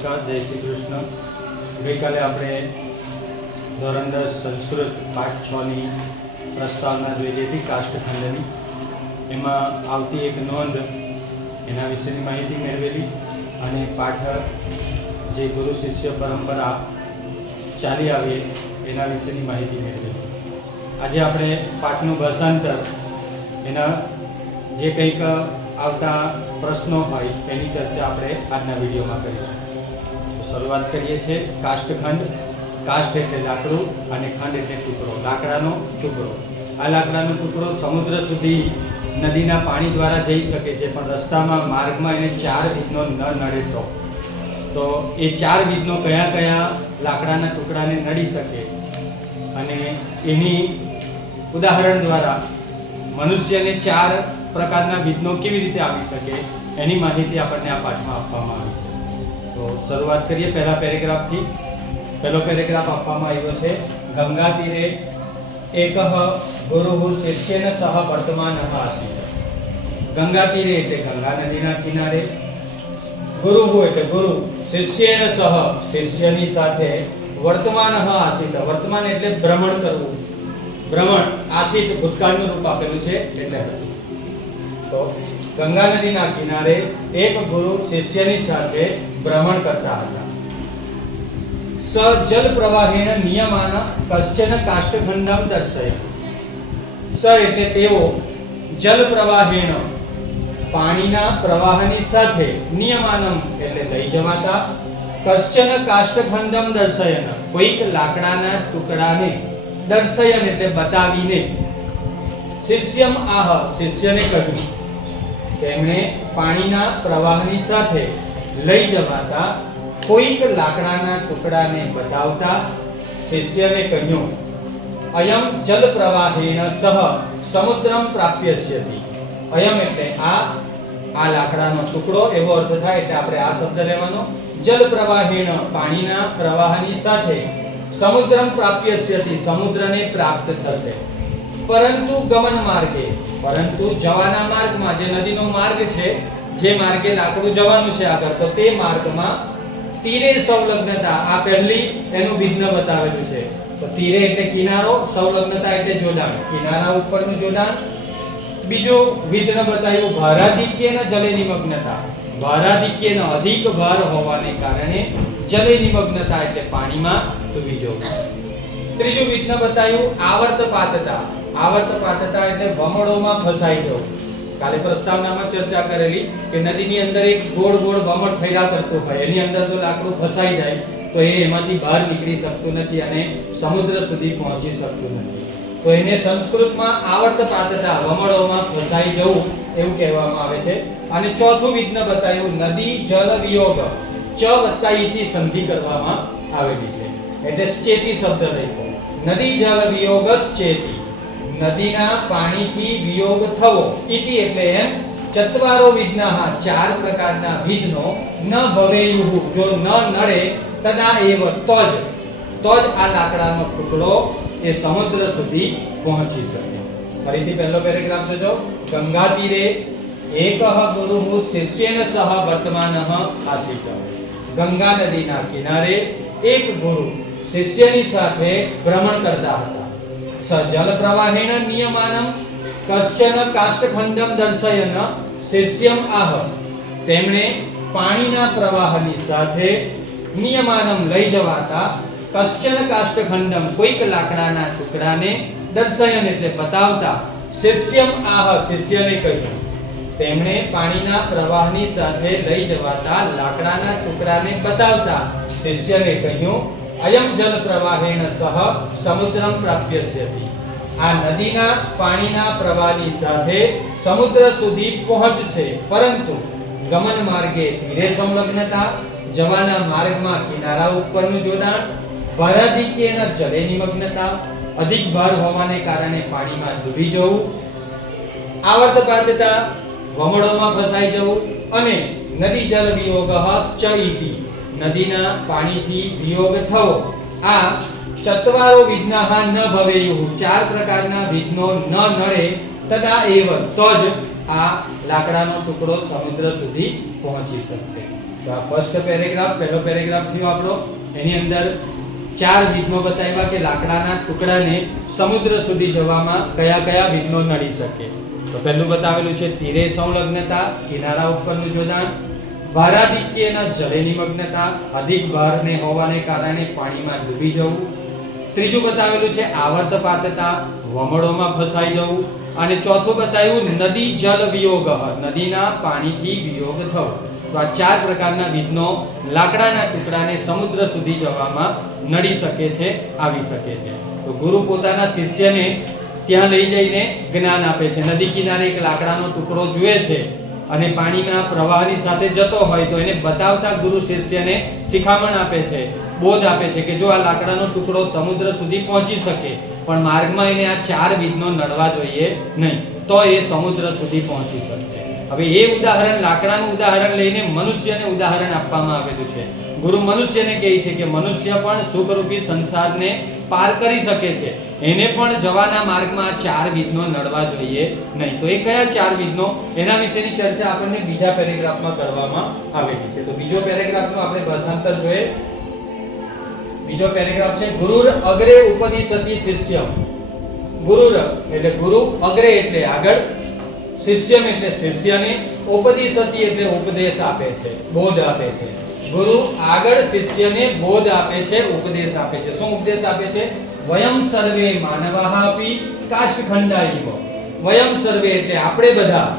નમસ્કાર, જય શ્રી કૃષ્ણ. ગઈકાલે આપણે ધોરણ 10 સંસ્કૃત પાઠ 6ની પ્રસ્તાવના જોઈ લીધી કાષ્ઠખંડની. એમાં આવતી એક નોંધ એના વિશેની માહિતી મેળવેલી અને પાઠ જે ગુરુ શિષ્ય પરંપરા ચાલી આવી એના વિશેની માહિતી મેળવેલી. આજે આપણે પાઠનું ભાષાંતર એના જે કંઈક આવતા પ્રશ્નો હોય એની ચર્ચા આપણે આજના વિડીયોમાં કરીશું. તો શરૂઆત કરીએ છીએ. કાષ્ઠખંડ. કાષ્ઠ એટલે લાકડું અને ખંડ એટલે ટુકડો, લાકડાનો ટુકડો. આ લાકડાનો ટુકડો સમુદ્ર સુધી નદીના પાણી દ્વારા જઈ શકે છે, પણ રસ્તામાં માર્ગમાં એને 4 વિઘ્નો ન નડે તો એ 4 વિઘ્નો કયા કયા લાકડાના ટુકડાને નડી શકે અને એની ઉદાહરણ દ્વારા મનુષ્યને 4 પ્રકારના વિઘ્નો કેવી રીતે આવી શકે એની માહિતી આપણને આ પાઠમાં આપવામાં આવી છે. તો શરૂઆત કરીએ પહેલા પેરેગ્રાફથી. પહેલો પેરેગ્રાફ આપવામાં આવ્યો છે. ગંગા તીરે એકઃ ગુરુઃ શિષ્યેન સહ વર્તમાનઃ આસીત. ગંગા તીરે એટલે ગંગા નદીના કિનારે, ગુરુઃ એટલે ગુરુ, શિષ્યેન સહ શિષ્યની સાથે, વર્તમાનઃ આસીત, વર્તમાન એટલે ભ્રમણ કરવું, ભ્રમણ, આસીત ભૂતકાળનું રૂપ આપેલું છે એટલે તો ગંગા નદીના કિનારે એક ગુરુ શિષ્યની સાથે ભ્રમણ કરતા હતા. સ જલ પ્રવાહેણ નિયમાન કશ્ચન કાષ્ઠખંડમ દર્શય. સ એટલે તેઓ જલ પ્રવાહેણ પાણીના પ્રવાહની સાથે, નિયમાનમ એટલે લઈ જવાતા, કશ્ચન કાષ્ઠખંડમ દર્શયન કોઈક લાકડાના ટુકડાને, દર્શયન એટલે બતાવીને, શિષ્યમ આહ શિષ્યને કહ્યું, તેમણે પાણીના પ્રવાહની સાથે લઈ જવાતા કોઈક લાકડાના ટુકડાને બતાવતા શિષ્યને કહ્યું, અયમ જલ પ્રવાહેણ સહ સમુદ્રમ પ્રાપ્યસ્યતિ. અયમ એટલે આ લાકડાનો ટુકડો એવો અર્થ થાય એટલે આપણે આ શબ્દ લેવાનો. જલ પ્રવાહેણ પાણીના પ્રવાહની સાથે, સમુદ્રમ પ્રાપ્યસ્યતિ સમુદ્રને પ્રાપ્ત થશે. પરંતુ ગમન માર્ગે, પરંતુ જવાના માર્ગમાં, જે નદીનો માર્ગ છે, જે માર્ગે લાકડું જવાનું છે આગળ, તો તે માર્ગમાં તીરે સંલગ્નતા, આ પહેલી એનું વિઘ્ન બતાવેલું છે. તો તીરે એટલે કિનારો, સંલગ્નતા એટલે જોડાણ, કિનારા ઉપરનું જોડાણ. બીજો વિઘ્ન બતાવ્યું ભારાધિક્યના જલે નિમગ્નતા, ભારાધિક્યનો અધિક ભાર હોવાને કારણે જલે નિમગ્નતા એટલે પાણીમાં ડૂબી જવું. ત્રીજું વિઘ્ન બતાવ્યું આવર્તપાતતા, આવર્તપાતતા એટલે વમળોમાં ફસાઈ જવું. કાલે પ્રસ્તાવનામાં ચર્ચા કરેલી કે નદીની અંદર એક ગોળ ગોળ વમળ ફર્યા કરતું હોય, એની અંદર જો લાકડું ફસાઈ જાય તો એ એમાંથી બહાર નીકળી શકતું નથી અને સમુદ્ર સુધી પહોંચી શકતું નથી. તો એને સંસ્કૃતમાં આવર્તપાતતા, વમળોમાં ફસાઈ જવું એવું કહેવામાં આવે છે. અને ચોથું વિઘ્ન બતાવ્યું નદી જલ વિયોગ, ચ વત્તા ઈ થી સંધિ કરવામાં આવેલી છે એટલે ચેતી શબ્દ લખ્યો. નદી જલ વિયોગશ્ચેતી, નદીના પાણીથી વિયોગ થવો, ઇતિ એટલે એમ, ચત્વારો વિઘ્નઃ 4 પ્રકારના વિઘ્નો, ન ભવેયુઃ જો ન નડે, તદા એવ તો જ આ લાકડાનો ટુકડો એ સમુદ્ર સુધી પહોંચી શકે. ફરીથી પહેલો પેરેગ્રાફ જોજો. ગંગા તીરે એકઃ ગુરુઃ શિષ્યેન સહ વર્તમાનઃ આસીત. ગંગા નદીના કિનારે એક ગુરુ શિષ્યની સાથે ભ્રમણ કરતા હતા. સ જલ પ્રવાહેણ નિયમાનમ કશ્ચન કાષ્ઠખંડમ દર્શયન શિષ્યમ આહ, તેમણે પાણીના પ્રવાહની સાથે નિયમાનમ લઈ જવાતા, કશ્ચન કાષ્ઠખંડમ કોઈક લાકડાના ટુકડાને, દર્શયન એટલે બતાવતા, શિષ્યમ આહ શિષ્યને કહ્યું, તેમણે પાણીના પ્રવાહની સાથે લઈ જવાતા લાકડાના ટુકડાને બતાવતા શિષ્યને કહ્યું, અયમ જલ પ્રવાહેણ સહ સમુદ્રમ પ્રાપ્યસ્યતિ. આ નદીના પાણીના પ્રવાહની સાથે સમુદ્ર સુધી પહોંચશે, પરંતુ ગમન માર્ગે તીરે સંલગ્નતા, જવાના માર્ગમાં કિનારા ઉપરનું જોડાણ, ભારાધિક્યના જલે નિમગ્નતા, અધિક ભાર હોવાને કારણે પાણીમાં ડૂબી જવું, આવર્તપાતતા વમળોમાં ફસાઈ જવું, અને નદી જલ વિયોગશ્ચ ઇતિ નદીના પાણીથી વિયોગ થવો. આ ચત્વારો વિઘ્નઃ ન ભવેયુઃ 4 પ્રકારના વિઘ્નો ન નડે, તદા એવ તો જ આ લાકડાનો ટુકડો સમુદ્ર સુધી પહોંચી શકશે. તો આ ફર્સ્ટ પેરેગ્રાફ, પહેલો પેરેગ્રાફ થયો આપણો. એની અંદર 4 વિઘ્નો બતાવ્યા કે લાકડાના ટુકડાને સમુદ્ર સુધી જવામાં કયા કયા વિઘ્નો નડી શકે. તો પહેલું બતાવેલું છે તીરે સંલગ્નતા, કિનારા ઉપરનું જોડાણ, ભારાધિક્યના જલે નિમગ્નતા, અધિક ભારને હોવાને કારણે પાણીમાં ડૂબી જવું. ત્રીજું બતાવેલું છે આવર્તપાતતા, વમળોમાં ફસાઈ જવું. અને ચોથું બતાવ્યું નદી જલ વિયોગ, નદીના પાણીથી વિયોગ થવો. તો આ 4 પ્રકારના વિઘ્નો લાકડાના ટુકડાને સમુદ્ર સુધી જવામાં નડી શકે છે, આવી શકે છે. તો ગુરુ પોતાના શિષ્યને ત્યાં લઈ જઈને જ્ઞાન આપે છે. નદી કિનારે એક લાકડાનો ટુકડો જુએ છે અને પાણીના પ્રવાહની સાથે જતો હોય તો એને બતાવતા ગુરુ શિષ્યને શિખામણ આપે છે, બોધ આપે છે કે જો આ લાકડાનો ટુકડો સમુદ્ર સુધી પહોંચી શકે પણ માર્ગમાં એને આ 4 વિઘ્નો નડવા જોઈએ નહીં, તો એ સમુદ્ર સુધી પહોંચી શકશે. હવે એ ઉદાહરણ, લાકડાનું ઉદાહરણ લઈને મનુષ્યને ઉદાહરણ આપવામાં આવેલું છે. ગુરુ મનુષ્યને કહે છે કે મનુષ્ય પણ સુખરૂપી સંસારને પાર કરી શકે છે, એને પણ જવાના માર્ગમાં 4 વિઘ્નો નડવા જોઈએ નહીં. તો એ કયા 4 વિઘ્નો, એના વિશેની ચર્ચા આપણને બીજા પેરેગ્રાફમાં કરવામાં આવેલી છે. તો બીજો પેરેગ્રાફનું આપણે ભાષાંતર જોઈએ. બીજો પેરેગ્રાફ છે ગુરુર અગ્રે ઉપદિશતિ શિષ્યમ. ગુરુર એટલે ગુરુ, અગ્રે એટલે આગળ, શિષ્યમ એટલે શિષ્યને, ઉપદિશતિ એટલે ઉપદેશ આપે છે, બોધ આપે છે. ગુરુ આગળ શિષ્યને બોધ આપે છે, ઉપદેશ આપે છે. શું ઉપદેશ આપે છે? વયમ સર્વે માનવાઃ અપી કાષ્ઠખંડાઈવ. વયમ સર્વે એટલે આપણે બધા,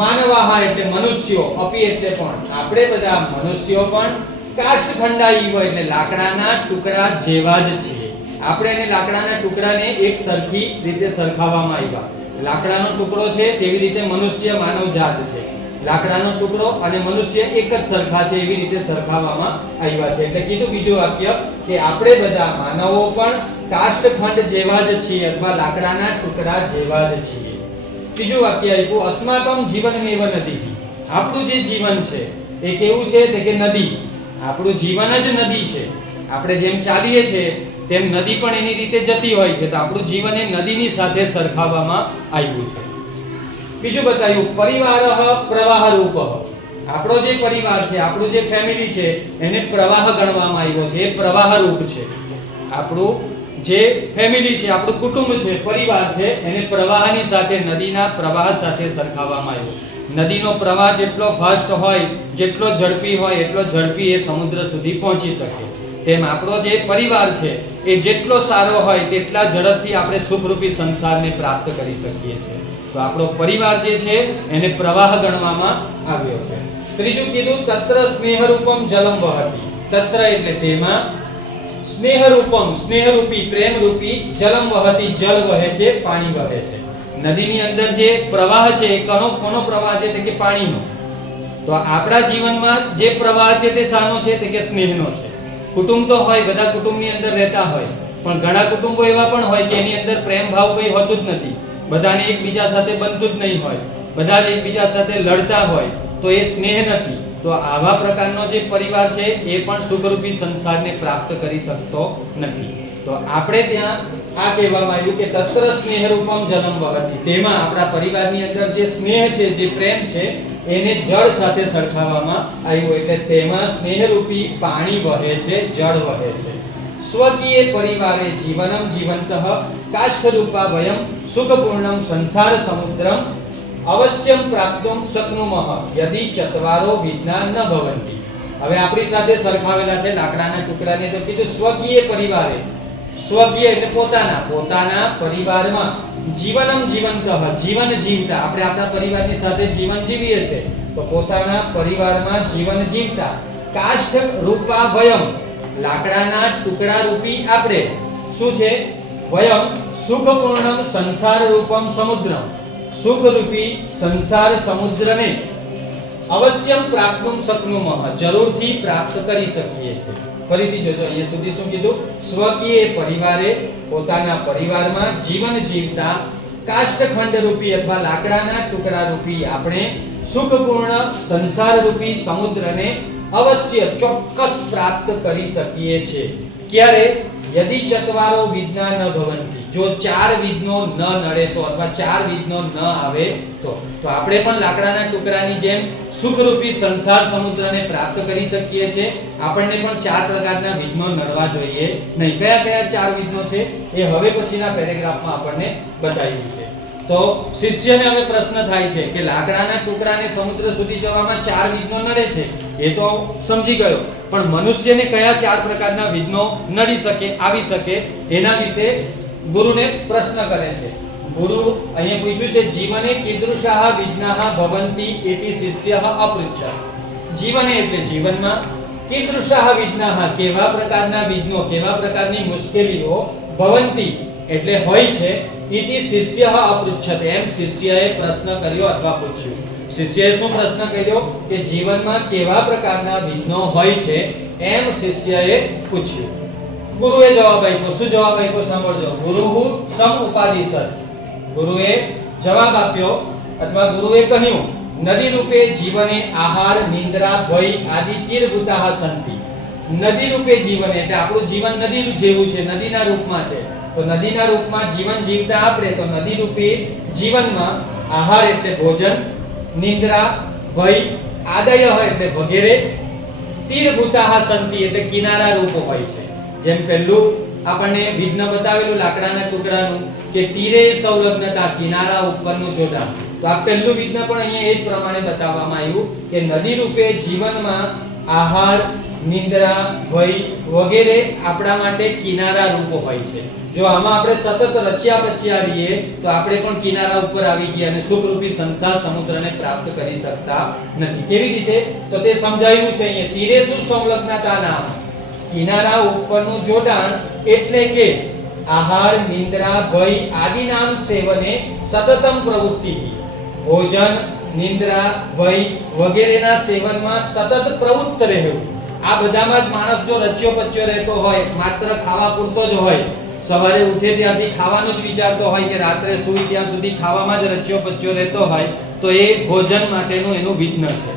માનવાઃ એટલે મનુષ્યો, અપી એટલે પણ, આપણે બધા મનુષ્યો પણ, કાષ્ઠખંડાઈવ એટલે લાકડાના ટુકડા જેવા જ છીએ. આપણે એને લાકડાના ટુકડાને એક સરખી રીતે સરખાવવામાં આવ્યા. લાકડાનો ટુકડો છે તેવી રીતે મનુષ્ય, માનવ જાત છે. લાકડાનો ટુકડો અને મનુષ્ય એક જ સરખા છે એવી રીતે સરખાવવામાં આવ્યા છે. એટલે કીધું બીજું વાક્ય કે આપણે બધા માનવો પણ કાષ્ઠખંડ જેવા જ છીએ અથવા લાકડાના ટુકડા જેવા જ છીએ. ત્રીજું વાક્ય આપ્યું અસ્માકમ જીવનમેવ નદી. આપણું જે જીવન છે એ કેવું છે? તે કે નદી. આપણું જીવન જ નદી છે. આપણે જેમ ચાલીએ છીએ તેમ નદી પણ એની રીતે જતી હોય છે. તો આપણું જીવન એ નદીની સાથે સરખાવવામાં આવ્યું છે. બીજું બતાવ્યું પરિવારઃ પ્રવાહ રૂપ. આપણો જે પરિવાર છે, આપણું જે ફેમિલી છે એને પ્રવાહ ગણવામાં આવ્યો છે, એ પ્રવાહ રૂપ છે. આપણું જે ફેમિલી છે, આપણું કુટુંબ છે, પરિવાર છે, એને પ્રવાહની સાથે, નદીના પ્રવાહ સાથે સરખાવવામાં આવ્યો. નદીનો પ્રવાહ જેટલો ફાસ્ટ હોય, જેટલો ઝડપી હોય, એટલો ઝડપી એ સમુદ્ર સુધી પહોંચી શકે. તેમ આપણો જે પરિવાર છે એ જેટલો સારો હોય તેટલા ઝડપથી આપણે સુખરૂપી સંસારને પ્રાપ્ત કરી શકીએ છીએ. તો આપણો પરિવાર જે છે એને પ્રવાહ ગણવામાં આવ્યો છે. ત્રીજું કીધું તત્ર સ્નેહરૂપમ જલમ વહતિ. તત્ર એટલે તેમાં, સ્નેહરૂપમ સ્નેહરૂપી, પ્રેમરૂપી, જલમ વહતિ જલ વહે છે, પાણી વહે છે. નદીની અંદર જે પ્રવાહ છે એ કોનો પ્રવાહ છે? તે કે પાણીનો. તો આપણા જીવનમાં જે પ્રવાહ છે તે શાનો છે? તે કે સ્નેહનો છે. કુટુંબ તો હોય, બધા કુટુંબની અંદર રહેતા હોય, પણ ઘણા કુટુંબો એવા પણ હોય કે એની અંદર પ્રેમ ભાવ કંઈ હોતું જ નથી. બધાને એકબીજા સાથે બનતું જ નહીં હોય, બધા જ એકબીજા સાથે લડતા હોય, તો એ સ્નેહ નથી. તો આવા પ્રકારનો જે પરિવાર છે એ પણ સુખરૂપી સંસારને પ્રાપ્ત કરી શકતો નથી. તો આપણે ત્યાં આ કહેવામાં આવ્યું કે તત્ર સ્નેહરૂપમ જલમ વહતિ. તેમાં આપણા પરિવારની અંદર જે સ્નેહ છે, જે પ્રેમ છે, એને જળ સાથે સરખાવવામાં આવ્યું. એટલે તેમાં સ્નેહરૂપી પાણી વહે છે, જળ વહે છે. સ્વકીય પરિવારે જીવનમ જીવંતઃ કાષ્ઠરૂપા વયમ સુખપૂર્ણમ સંસાર સમુદ્રમ અવશ્યમ પ્રાપ્તુમ શક્નુમઃ યદિ ચત્વારો વિઘ્ના ન ભવંતિ. હવે આપણી સાથે સરખાવેલા છે લાકડાના ટુકડાને. તો કીધું સ્વકીય પરિવારે, સ્વકીય એટલે પોતાના પરિવારમાં, જીવનમ જીવંતઃ જીવન જીવતા, આપણે આપણા પરિવારની સાથે જીવન જીવીએ છીએ તો પોતાના પરિવારમાં જીવન જીવતા, કાષ્ઠ રૂપા વયમ લાકડાના ટુકડા રૂપી આપણે શું છે? વયમ સુખપૂર્ણમ સંસાર રૂપમ સમુદ્રમ સુખરૂપી સંસાર સમુદ્રને અવશ્યમ પ્રાપ્તુમ શક્નુમઃ જરૂરથી પ્રાપ્ત કરી શકીએ છીએ. ફરીથી જોજો, અહીંયા સુધી શું કીધું? સ્વકીય પરિવારે પોતાના પરિવારમાં જીવન જીવતા, કાષ્ઠખંડ રૂપી અથવા લાકડાના ટુકડા રૂપી આપણે સુખપૂર્ણ સંસાર રૂપી સમુદ્રને અવશ્ય ચોક્કસ પ્રાપ્ત કરી શકીએ છીએ. ક્યારે? યદિ ચત્વારો વિઘ્ના ન ભવંતિ, જો 4 વિઘ્નો ન નડે તો અથવા 4 વિઘ્નો ન આવે તો આપણે પણ લાકડાના ટુકડાની જેમ સુખરૂપી સંસાર સમુદ્રને પ્રાપ્ત કરી શકીએ છીએ. આપણને પણ 4 પ્રકારના વિઘ્નો નડવા જોઈએ નહીં. કયા કયા 4 વિઘ્નો છે એ હવે પછીના પેરેગ્રાફમાં આપણને બતાવ્યું છે. તો શિષ્યને હવે પ્રશ્ન થાય છે કે લાકડાના ટુકડાને સમુદ્ર સુધી જવામાં 4 વિઘ્નો નડે છે એ તો સમજી ગયો, પણ મનુષ્યને કયા 4 પ્રકારના વિઘ્નો નડી શકે, આવી શકે, એના વિશે ગુરુને પ્રશ્ન કરે છે. ગુરુ અહીંયા પૂછ્યું છે, જીવને કીદૃશાહ વિઘ્નાઃ ભવંતિ ઇતિ શિષ્યઃ અપૃચ્છત. જીવને એટલે જીવનમાં, કીદૃશાહ વિઘ્નાઃ કેવા પ્રકારના વિઘ્નો, કેવા પ્રકારની મુશ્કેલીઓ, ભવંતિ એટલે હોય છે, ઇતિ શિષ્યઃ અપૃચ્છત એમ શિષ્યએ પ્રશ્ન કર્યો અથવા પૂછ્યું. શિષ્યએ શું પ્રશ્ન કર્યો કે જીવનમાં કેવા પ્રકારના વિઘ્નો હોય છે એમ શિષ્યએ પૂછ્યું. ગુરુએ જવાબ આપ્યો. શું જવાબ આપ્યો સાંભળજો. ગુરુહુ સમ ઉપાદિશત. ગુરુએ જવાબ આપ્યો અથવા ગુરુએ કહ્યું, નદી રૂપે જીવને આહાર નિંદ્રા ભય આદિ તીરભૂતાઃ સંતિ. નદી રૂપે જીવન એટલે આપણું જીવન નદી જેવું છે, નદીના રૂપમાં છે. તો નદીના રૂપમાં જીવન જીવતા આપણે તો નદી રૂપી જીવનમાં આહાર એટલે ભોજન, નિંદ્રા ભય આદય એટલે વગેરે, તીરભૂતાઃ સંતિ એટલે કિનારા રૂપ હોય છે. જેમ પહેલું આપણને વિઘ્ન બતાવેલું લાકડાના ટુકડાનું કે તીરે સંલગ્નતા, કિનારા ઉપરનું જોડાણ. તો આ પહેલું વિઘ્ન પણ અહીંયા એ જ પ્રમાણે બતાવવામાં આવ્યું કે નદી રૂપે જીવનમાં આહાર, નિંદ્રા, ભય વગેરે આપણા માટે કિનારા રૂપ હોય છે. જો આમાં આપણે સતત રચ્યા પચ્યા રહીએ તો આપણે પણ કિનારા ઉપર આવી ગયા અને સુખરૂપી સંસાર સમુદ્રને પ્રાપ્ત કરી શકતા નથી. કેવી રીતે? તો તે સમજાવ્યું છે અહીંયા. તીરે શું સંલગ્નતા નામ, કિનારા ઉપરનું જોડાણ એટલે કે આહાર, નિંદ્રા, ભય આદિ નામ સેવને સતતમ પ્રવૃત્તિ. ભોજન, નિંદ્રા, ભય વગેરેના સેવનમાં સતત પ્રવૃત્ત રહેવું. આ બધામાં જ માણસ જો રચ્યો પચ્યો રહેતો હોય, માત્ર ખાવા પૂરતો જ હોય, સવારે ઉઠે ત્યારથી ખાવાનું જ વિચારતો હોય કે રાત્રે સૂઈ ત્યાં સુધી ખાવામાં જ રચ્યો પચ્યો રહેતો હોય, તો એ ભોજન માટેનું એનું વિઘ્ન છે.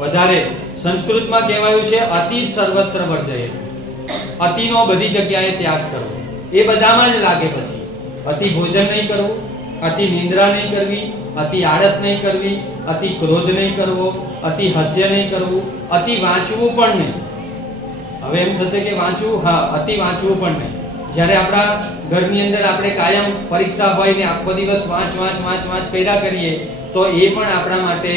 વધારે સંસ્કૃતમાં કહેવાયું છે અતિ સર્વત્ર વર્જયેત. અતિનો બધી જગ્યાએ ત્યાગ કરવો. એ બધામાં જ લાગે. પછી અતિ ભોજન નહીં કરવું, અતિ નિંદ્રા નહીં કરવી, અતિ આળસ નહીં કરવી, અતિ ક્રોધ નહીં કરવો, અતિ હાસ્ય નહીં કરવું, અતિ વાંચવું પણ નહીં. હવે એમ થશે કે વાંચવું, હા, અતિ વાંચવું પણ નહીં. જ્યારે આપણા ઘરની અંદર આપણે કાયમ પરીક્ષા હોય ને આખો દિવસ વાંચ વાંચ વાંચ વાંચ કર્યા કરીએ તો એ પણ આપણા માટે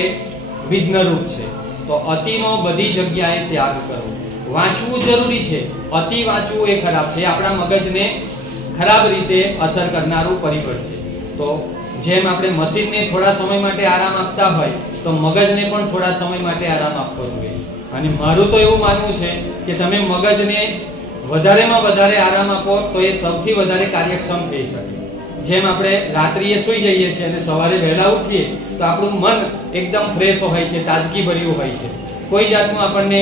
વિઘ્નરૂપ છે. તો અતિનો બધી જગ્યાએ ત્યાગ કરવો. વાંચવું જરૂરી છે, અતિ વાંચવું એ ખરાબ છે, આપણા મગજને ખરાબ રીતે અસર કરનારું પરિબળ છે. તો જેમ આપણે મશીનને થોડા સમય માટે આરામ આપતા હોય તો મગજને પણ થોડા સમય માટે આરામ આપવો જોઈએ. અને મારું તો એવું માનવું છે કે તમે મગજને વધારેમાં વધારે આરામ આપો તો એ સૌથી વધારે કાર્યક્ષમ થઈ શકે. જેમ આપણે રાત્રિએ સૂઈ જઈએ છીએ અને સવારે વહેલા ઉઠીએ તો આપણું મન એકદમ ફ્રેશ હોય છે, તાજગી ભર્યું હોય છે, કોઈ જાતનું આપણને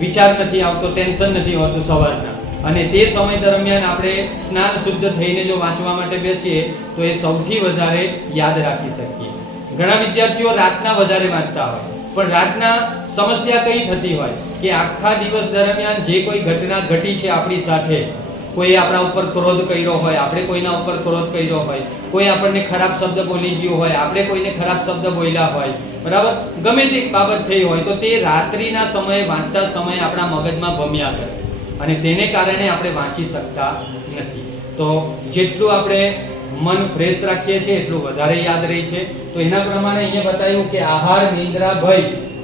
વિચાર નથી આવતો, ટેન્શન નથી હોતું સવારના. અને તે સમય દરમિયાન આપણે સ્નાન શુદ્ધ થઈને જો વાંચવા માટે બેસીએ તો એ સૌથી વધારે યાદ રાખી શકીએ. ઘણા વિદ્યાર્થીઓ રાતના વધારે વાંચતા હોય, પણ રાતના સમસ્યા કઈ થતી હોય કે આખા દિવસ દરમિયાન જે કોઈ ઘટના ઘટી છે આપણી સાથે, કોઈ આપણા ઉપર ક્રોધ કર્યો હોય, આપણે કોઈના ઉપર ક્રોધ કર્યો હોય, કોઈ આપણને ખરાબ શબ્દ બોલી ગયો હોય, આપણે કોઈને ખરાબ શબ્દ બોલ્યા હોય, બરાબર, ગમે તે બાબત થઈ હોય તો તે રાત્રિના સમયે વાંચતા સમયે આપણા મગજમાં ભમ્યા કરે અને તેને કારણે આપણે વાંચી શકતા નથી. તો જેટલું આપણે મન ફ્રેશ રાખીએ છીએ એટલું વધારે યાદ રહે છે. તો એના પ્રમાણે અહીંયા બતાવ્યું કે આહાર, નિંદ્રા, ભય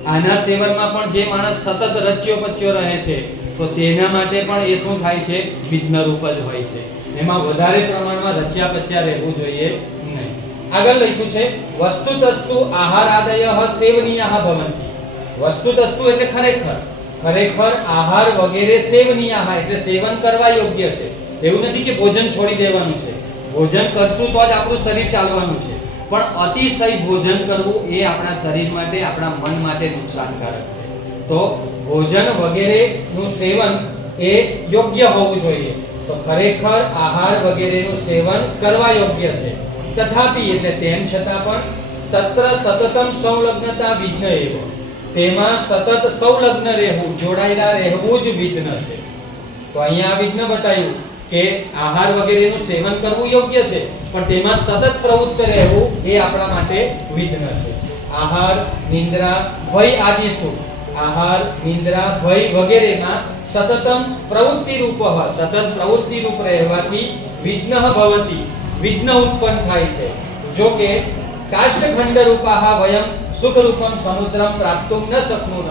આના સેવનમાં પણ જે માણસ સતત રચ્યો પચ્યો રહે છે તો તેના માટે પણ એ શું થાય છે? વિઘ્નરૂપ જ હોય છે. એમાં વધારે પ્રમાણમાં રચ્યા પચ્યા રહેવું જોઈએ નહીં. આગળ લખ્યું છે વસ્તુતસ્તુ આહારાદયઃ સેવનીયઃ ભવન્તિ. વસ્તુતસ્તુ એટલે ખરેખર આહાર વગેરે સેવનીયઃ એટલે સેવન કરવા યોગ્ય છે. એવું નથી કે ભોજન છોડી દેવાનું છે. ભોજન કરશું તો જ આપણું શરીર ચાલવાનું છે, પણ અતિશય ભોજન કરવું એ આપણા શરીર માટે, આપણા મન માટે નુકસાનકારક છે. તો ભોજન વગેરેનું સેવન એ યોગ્ય હોવું જોઈએ. તો ખરેખર આહાર વગેરેનું સેવન કરવા યોગ્ય છે. તથાપિ એટલે તેમ છતાં પણ તત્ર સતતમ સંલગ્નતા વિઘ્ન એવ. તેમાં સતત સંલગ્ન રહેવું, જોડાયેલા રહેવું જ વિઘ્ન છે. તો અહીંયા આ વિઘ્ન બતાવ્યું કે આહાર વગેરેનું સેવન કરવું યોગ્ય છે, પણ તેમાં સતત પ્રવૃત્ત રહેવું એ આપણા માટે વિઘ્ન છે. આહાર, નિંદ્રા, ભય આદિ સુખ, આહાર, નિંદ્રા, ભય વગેરેમાં સતતમ પ્રવૃત્તિ રૂપ સતત પ્રવૃત્તિ રૂપ રહેવાથી વિઘ્ન ભવતી, વિઘ્ન ઉત્પન્ન થાય છે. જો કે કાષ્ઠખંડ રૂપાહ વયમ સુખ રૂપમ સમુદ્રમ પ્રાપ્તુમ ન શક્નુમઃ.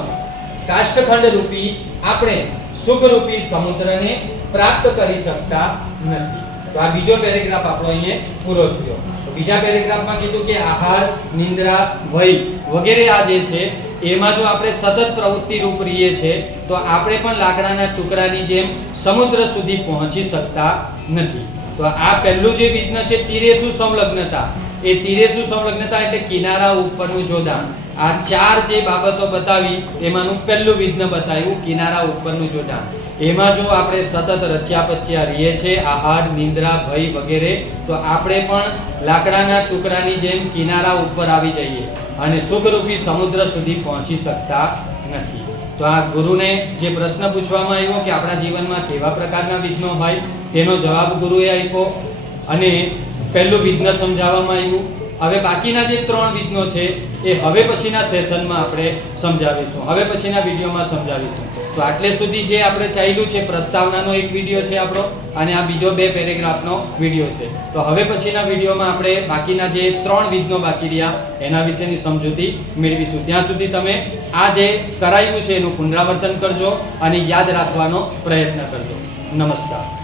કાષ્ઠખંડ રૂપી આપણે સુખ રૂપી સમુદ્રને પ્રાપ્ત કરી શકતા નથી. તો આ બીજો પેરેગ્રાફ આપણો અહીંયા પૂરો થયો. તો બીજા પેરેગ્રાફમાં કીધું કે આહાર, નિંદ્રા, ભય વગેરે આ જે છે એમાં જો આપણે સતત પ્રવૃત્તિ રૂપ રહીએ છે તો આપણે પણ લાકડાના ટુકડાની જેમ સમુદ્ર સુધી પહોંચી શકતા નથી. તો આ પહેલું જે વિઘ્ન છે તીરેસુ સંલગ્નતા. એ તીરેસુ સંલગ્નતા એટલે કિનારા ઉપરનું જોડાણ. આ ચાર જે બાબતો બતાવી એમાંનું પહેલું વિઘ્ન બતાવ્યું કિનારા ઉપરનું જોડાણ. એમાં જો આપણે સતત રચ્યા પચ્યા રહીએ છે આહાર, નિંદ્રા, ભય વગેરે, તો આપણે પણ લાકડાના ટુકડાની જેમ કિનારા ઉપર આવી જઈએ અને સુખરૂપી સમુદ્ર સુધી પહોંચી શકતા નથી. તો આ ગુરુને જે પ્રશ્ન પૂછવામાં આવ્યો કે આપણા જીવનમાં કેવા પ્રકારના વિઘ્નો હોય તેનો જવાબ ગુરુએ આપ્યો અને પહેલું વિઘ્ન સમજાવવામાં આવ્યું. હવે બાકીના જે 3 વિઘ્નો છે એ હવે પછીના સેશનમાં આપણે સમજાવીશું, હવે પછીના વિડીયોમાં સમજાવીશું. તો આટલે સુધી જે આપણે ચાલ્યું છે પ્રસ્તાવનાનો એક વિડીયો છે આપણો અને આ બીજો 2 પેરેગ્રાફનો વિડીયો છે. તો હવે પછીના વિડીયોમાં આપણે બાકીના જે 3 વિઘ્નો બાકી રહ્યા એના વિશેની સમજૂતી મેળવીશું. ત્યાં સુધી તમે આ જે કરાયું છે એનું પુનરાવર્તન કરજો અને યાદ રાખવાનો પ્રયત્ન કરજો. નમસ્કાર.